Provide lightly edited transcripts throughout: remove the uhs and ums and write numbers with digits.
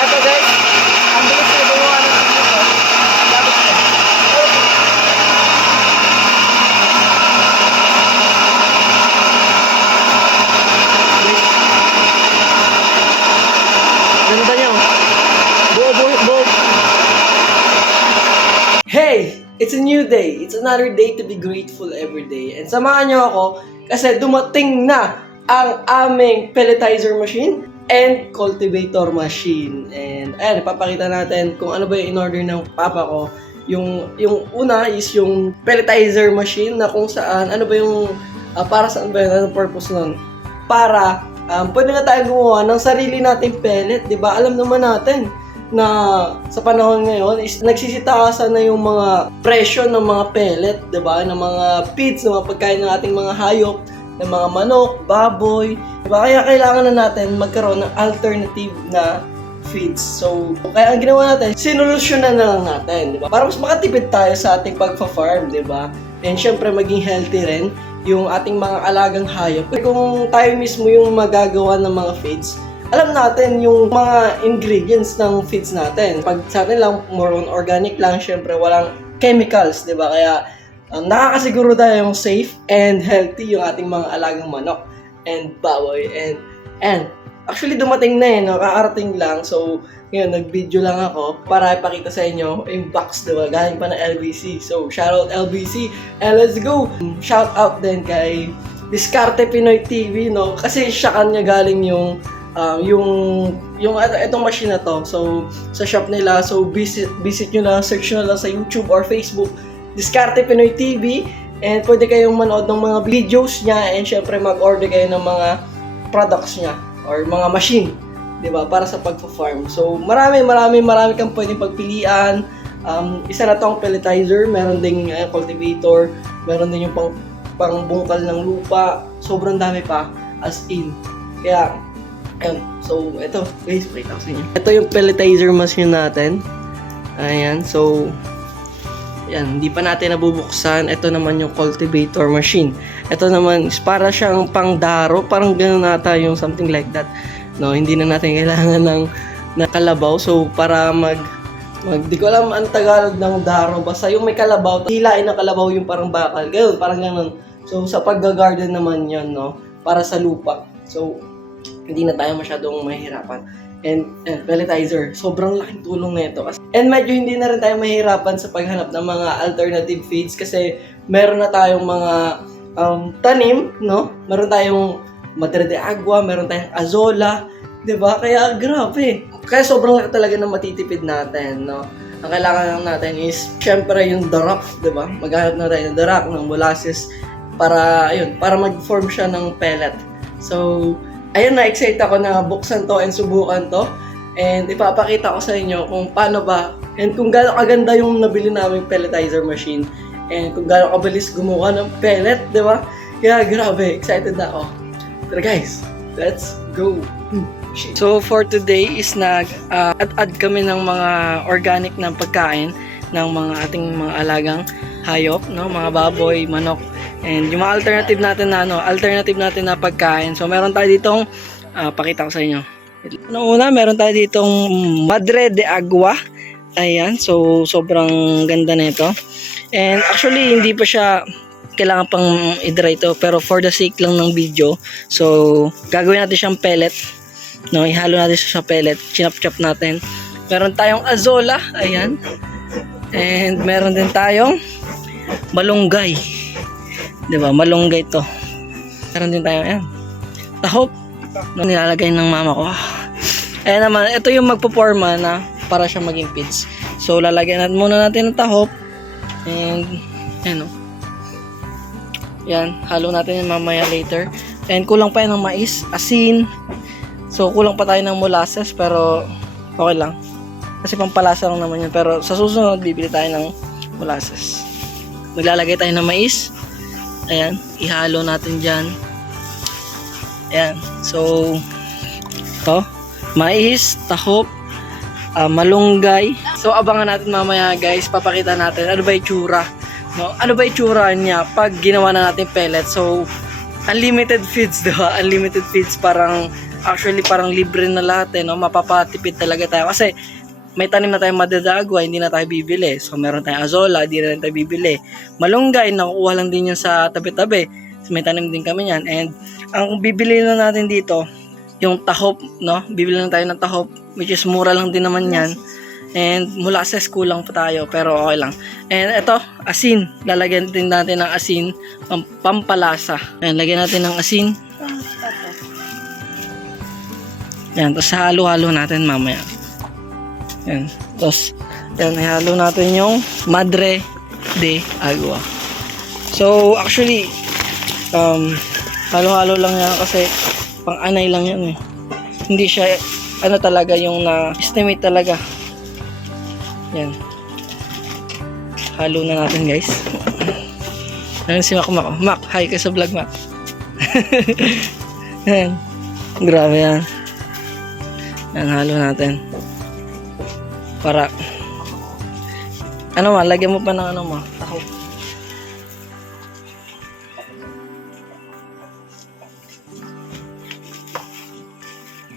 ito guys, ang bilis na gumawa ng video. Dapat na. Ganda niyo. Buo. Hey! It's a new day. It's another day to be grateful every day. And samahan niyo ako kasi dumating na ang aming pelletizer machine and cultivator machine. And ayan, ipapakita natin kung ano ba yung in-order ng papa ko. Yung una is yung pelletizer machine na kung saan, ano ba yung, para saan ba yun, anong purpose nun? Para, pwede na tayo gumawa ng sarili nating pellet, di ba? Alam naman natin na sa panahon ngayon is nagsisitaasan na yung mga presyo ng mga pellet, 'di ba? Ng mga feeds, ng mga pagkain ng ating mga hayop, ng mga manok, baboy, 'di ba? Kaya kailangan na natin magkaroon ng alternative na feeds. So, kaya ang ginawa natin, sinolusyonan na lang natin, 'di ba? Para mas makatipid tayo sa ating pagfa-farm, 'di ba? And syempre maging healthy rin yung ating mga alagang hayop. Kung tayo mismo yung magagawa ng mga feeds, alam natin yung mga ingredients ng feeds natin. Pag sa atin lang, more on organic lang, syempre walang chemicals, di ba? Kaya nakakasiguro tayo yung safe and healthy yung ating mga alagang manok and baboy. And actually dumating na no? Kakarating lang. So, ngayon, nag-video lang ako para ipakita sa inyo yung box, di ba? Galing pa ng LBC. So, shoutout LBC and let's go! Shoutout din kay Diskarte Pinoy TV, no? Kasi siya kanya galing yung itong machine na to. So sa shop nila, so visit nyo lang, search nyo lang sa YouTube or Facebook Diskarte Pinoy TV, and pwede kayong manood ng mga videos niya, and syempre mag-order kayo ng mga products niya or mga machine, di ba, para sa pagpa-farm. So marami kang pwedeng pagpilian. Isa na tong pelletizer, meron ding cultivator, meron din yung pangbungkal ng lupa, sobrang dami pa, as in. Kaya so, ito, guys, wait ako sa inyo. Ito yung pelletizer machine natin. Ayan, so, yan, hindi pa natin nabubuksan. Ito naman yung cultivator machine. Ito naman, para siyang pangdaro, parang gano'n nata yung something like that. No, hindi na natin kailangan ng kalabaw. So, para di ko alam ang Tagalog ng daro. Basta yung may kalabaw, hilain ng kalabaw yung parang bakal. Gano'n, parang gano'n. So, sa pag-garden naman yan, no, para sa lupa. So, hindi na tayo masyadong mahihirapan. And pelletizer, sobrang laking tulong na ito. And medyo hindi na rin tayo mahihirapan sa paghanap ng mga alternative feeds kasi meron na tayong mga tanim, no? Meron tayong Madre de Agua, meron tayong Azolla, 'di ba? Kaya grabe. Kaya sobrang laki talaga ng matitipid natin, no? Ang kailangan lang natin is syempre yung darak, 'di ba? Maghanap na tayo ng darak, ng molasses para mag-form siya ng pellet. So, ayun, na-excite ako na buksan to and subukan to. And ipapakita ko sa inyo kung paano ba and kung gaano kaganda yung nabili naming pelletizer machine. And kung gaano kabilis gumawa ng pellet, di ba? Kaya grabe, excited na ako. Tara guys, let's go! So for today is add kami ng mga organic na pagkain ng mga ating mga alagang hayop, no? Mga baboy, manok. And yung mga alternative natin na pagkain. So meron tayo ditong pakita ko sa inyo. Una, meron tayo ditong Madre de Agua. Ayan, so sobrang ganda na ito. And actually hindi pa siya kailangan pang i-dry ito, pero for the sake lang ng video, so gagawin natin siyang pellet. No, ihalo natin siya sa pellet. Chinap-chop natin. Meron tayong Azolla, ayan. And meron din tayong malunggay. Diba, malunggay to. Meron din tayo, ayan, tahop na nilalagay ng mama ko. Ayan naman, ito yung magpuporma na para siya maging feeds. So lalagyan natin muna ng tahop. And ayan, yan, halo natin yung mamaya later. And kulang pa yan ng mais, asin. So kulang pa tayo ng molasses, pero okay lang kasi pampalasa lang naman yun. Pero sa susunod bibili tayo ng molasses. Maglalagay tayo ng mais. Ayan, ihalo natin dyan. Ayan, so ito, mais, tahop, malunggay. So abangan natin mamaya guys, papakita natin ano ba yung tsura, no? Ano ba yung tsura niya pag ginawa na natin pellet. So unlimited feeds, diba? Unlimited feeds, parang actually parang libre na lahat no? Mapapatipid talaga tayo kasi may tanim na tayong madadagwa, hindi na tayo bibili. So meron tayong azola, hindi na rin tayo bibili. Malunggay, nakukuha lang din yan sa tabi-tabi. So, may tanim din kami yan. And ang bibili na natin dito, yung tahop, no? Bibili na tayo ng tahop, which is mura lang din naman yan. And molasses kulang pa tayo, pero okay lang. And ito, asin. Lalagyan din natin ng asin, pampalasa. Ayan, lagyan natin ng asin. Ayan, tapos halo-halo natin mamaya. Ayan, tapos ayan, ihalo natin yung madre de agua. So, actually, halo-halo lang yan kasi pang-anay lang yan eh. Hindi siya, ano talaga, yung na-estimate talaga. Yan. Halo na natin guys. Ayan si Mac. Mac, hi ka sa vlog, Mac. Yan. Grabe yan. Yan, halo natin. Para, ano ma, lagyan mo pa ng ano ma, tahok.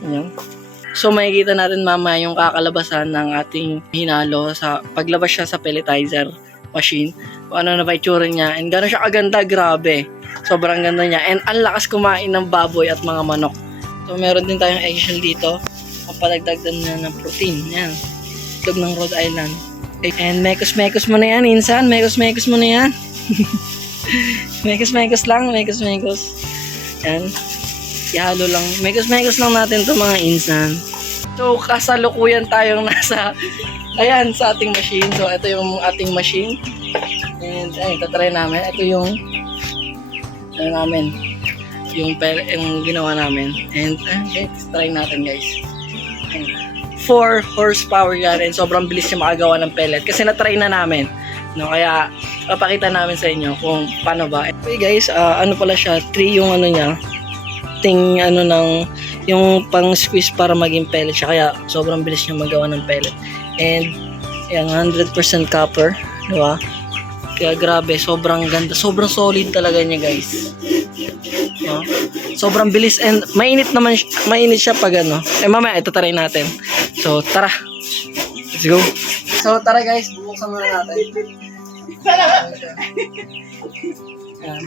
Yan. So makikita natin mama yung kakalabasan ng ating hinalo sa paglabas siya sa pelletizer machine. Kung ano na ba itsura niya. And gano'n siya kaganda, grabe. Sobrang ganda niya. And ang lakas kumain ng baboy at mga manok. So meron din tayong eggshell dito. Papadagdagdan na ng protein. Yan. Itlog ng Rhode Island. And mekos-mekos mo na yan, insan. Mekos-mekos mo na yan. Mekos-mekos lang. Mekos-mekos. Yan. Ihalo lang. Mekos-mekos lang natin to mga insan. So, kasalukuyan tayong nasa, ayan, sa ating machine. So, ito yung ating machine. And, ayun, tatry namin. Ito yung, ano namin, yung ginawa namin. And, okay, try natin guys. And, 4 horsepower yan. And sobrang bilis siya makagawa ng pellet. Kasi na-try na namin. No, kaya, papakita namin sa inyo kung paano ba. Okay guys, ano pala siya, 3 yung ano niya, ano ng yung pang squeeze para maging pellet siya, kaya sobrang bilis niya magawa ng pellet. And yan, 100% copper, di ba? Kaya grabe, sobrang ganda, sobrang solid talaga niya guys. No? Sobrang bilis and mainit naman, mainit siya pag ano. Mamaya ito try natin. So tara, let's go. So tara guys, bubuksan muna natin. Yan.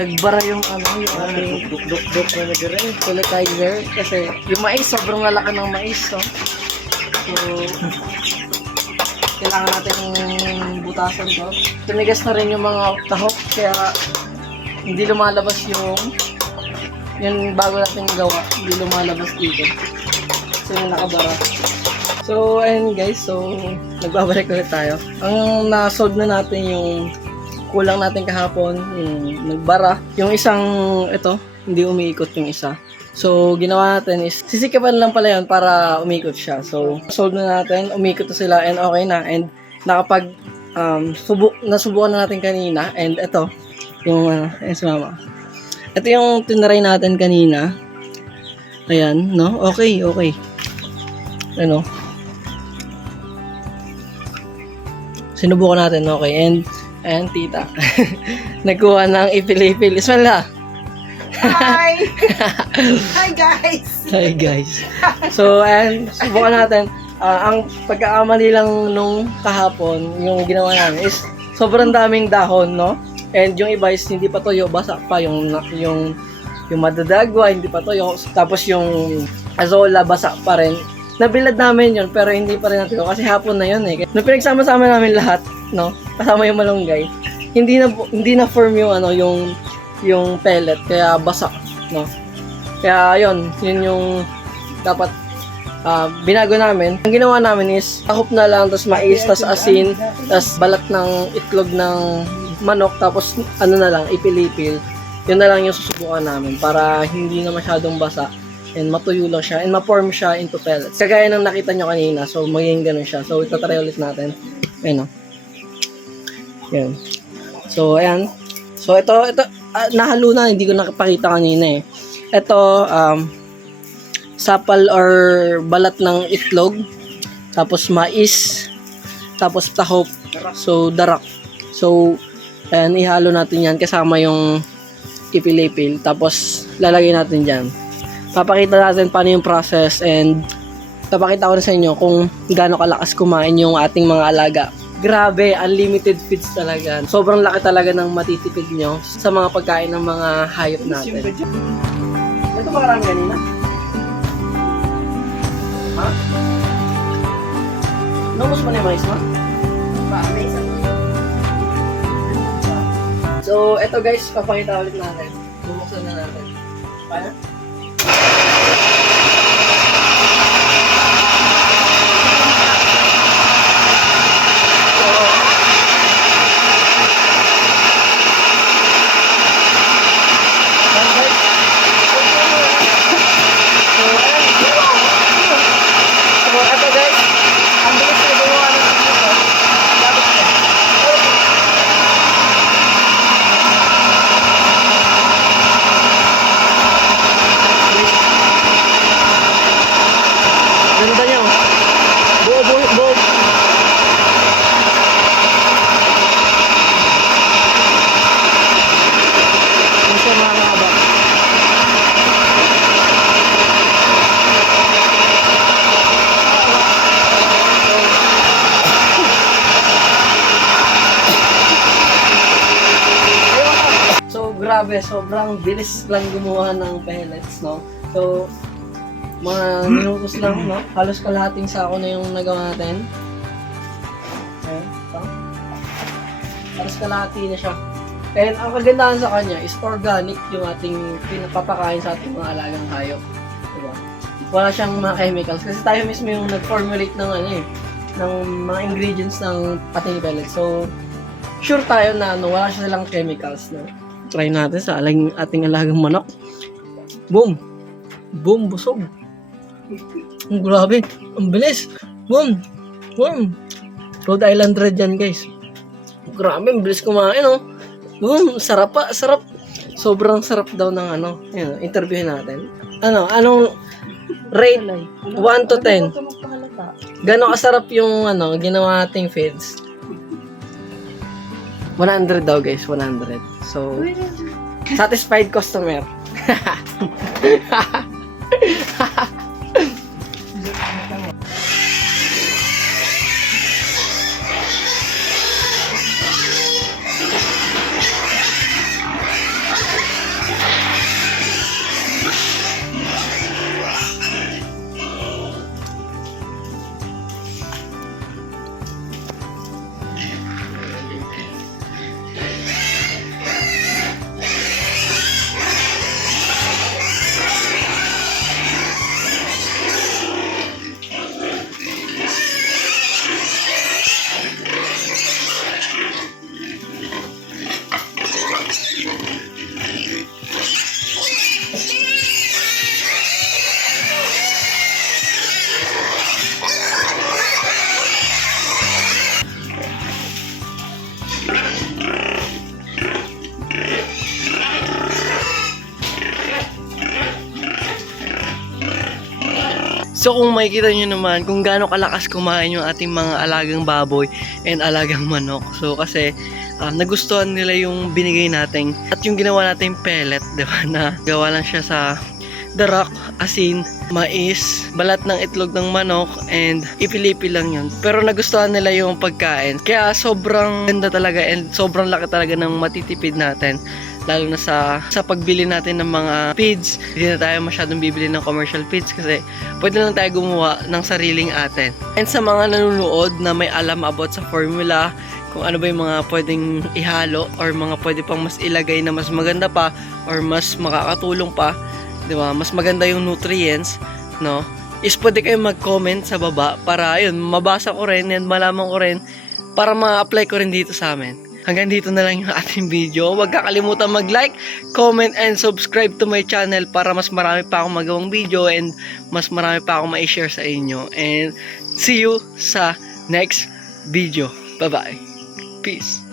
Nagbara yung ano, yung ating duk-duk na nag-rin, pelletizer, kasi yung mais, sobrang lalaki ng mais, no? So, kailangan natin butasan to. Tumigas na rin yung mga tahok, kaya hindi lumalabas yung bago natin gawa, hindi lumalabas dito. So, yung nakabara. So, ayun guys, so, nagbabalik ulit tayo. Ang na-solve na natin yung kulang natin kahapon, yung nagbara. Yung isang, ito, hindi umiikot yung isa. So, ginawa natin is, sisikapan lang pala yun para umikot siya. So, solve na natin, umikot na sila, and okay na. And, nakapag, nasubukan na natin kanina, and ito, yung, ayun si mama. Ito yung tinaray natin kanina. Ayan, no? Okay. Ano? Sinubukan natin, okay. And tita, nagkuha ng ipil-ipil. Ismail na. Hi! Hi guys! Hi guys. So, and subukan natin. Ang pagkakamali lang nung kahapon, yung ginawa namin is sobrang daming dahon, no? And yung iba is hindi pa toyo, basa pa yung madadagwa, hindi pa toyo. Tapos yung azola, basa pa rin. Nabilad namin yun, pero hindi pa rin natin kasi hapon na yun eh. Nung pinagsama-sama namin lahat, no? Kasama yung malunggay. Hindi na form yung ano, yung pellet, kaya basa, no? Kaya yun yung dapat binago namin. Ang ginawa namin is tahop na lang, tapos mais, tapos asin, tapos balat ng itlog ng manok, tapos ano na lang, ipil-ipil. Yun na lang yung susubukan namin para hindi na masyadong basa and matuyo lang siya and ma-form siya into pellets. Kagaya ng nakita nyo kanina, so magiging ganun siya. So itatry ulit natin. Ayun o. Yan. So, ayan. So, ito nahalo na, hindi ko nakapakita kanina eh. Ito, sapal or balat ng itlog, tapos mais, tapos tahop, so darak. So, ayan, ihalo natin yan kasama yung ipil-ipil, tapos lalagay natin dyan. Papakita natin paano yung process and papakita ko na sa inyo kung gaano kalakas kumain yung ating mga alaga. Grabe, unlimited feeds talaga. Sobrang laki talaga ng matitipid nyo sa mga pagkain ng mga hayop natin. Ito ba karami kanina? Ha? Naubos mo na yung mais mo? So, eto guys, papakita ulit natin. Bubuksan na natin. Paano? Ganda niya. Buo. Ano siya mahaba? So, grabe. Sobrang bilis lang gumawa ng pellets, no? So, mga minutos lang, no? Halos kalahating sako na yung nagawa natin. Ayan, ito. Halos kalahati na siya. And ang kagandahan sa kanya is organic yung ating pinapapakain sa ating mga alagang hayop. Diba? Wala siyang mga chemicals. Kasi tayo mismo yung nag-formulate ng ng mga ingredients ng ating pellets. So, sure tayo na wala silang chemicals, no? Try natin sa ating alagang manok. Boom! Boom! Busog! Ang grabe. Ang bilis. Boom. Boom. Rhode Island Red yan, guys. Grabe. Ang bilis kumain, oh. Boom. Sarap pa. Sarap. Sobrang sarap daw ng Ayan, interviewin natin. Anong rate? 1 to 10. Gano'ng kasarap yung ginawa nating feeds? 100 daw, guys. 100. So, satisfied customer. So kung makikita nyo naman kung gaano kalakas kumain yung ating mga alagang baboy and alagang manok. So kasi nagustuhan nila yung binigay natin at yung ginawa natin pellet, di ba, na gawa lang siya sa darak, asin, mais, balat ng itlog ng manok, and ipilipil lang yun. Pero nagustuhan nila yung pagkain. Kaya sobrang ganda talaga and sobrang laki talaga ng matitipid natin. Lalo na sa pagbili natin ng mga feeds. Hindi na tayo masyadong bibili ng commercial feeds kasi pwede lang tayo gumawa ng sariling atin. And sa mga nanonood na may alam about sa formula, kung ano ba yung mga pwedeng ihalo or mga pwede pang mas ilagay na mas maganda pa or mas makakatulong pa, di ba? Mas maganda yung nutrients, no? Is pwede kayong mag-comment sa baba para yun, mabasa ko rin and malaman ko rin para ma-apply ko rin dito sa amin. Hanggang dito na lang yung ating video. Huwag kakalimutan mag-like, comment, and subscribe to my channel para mas marami pa akong magawang video and mas marami pa akong ma-share sa inyo. And see you sa next video. Bye-bye. Peace.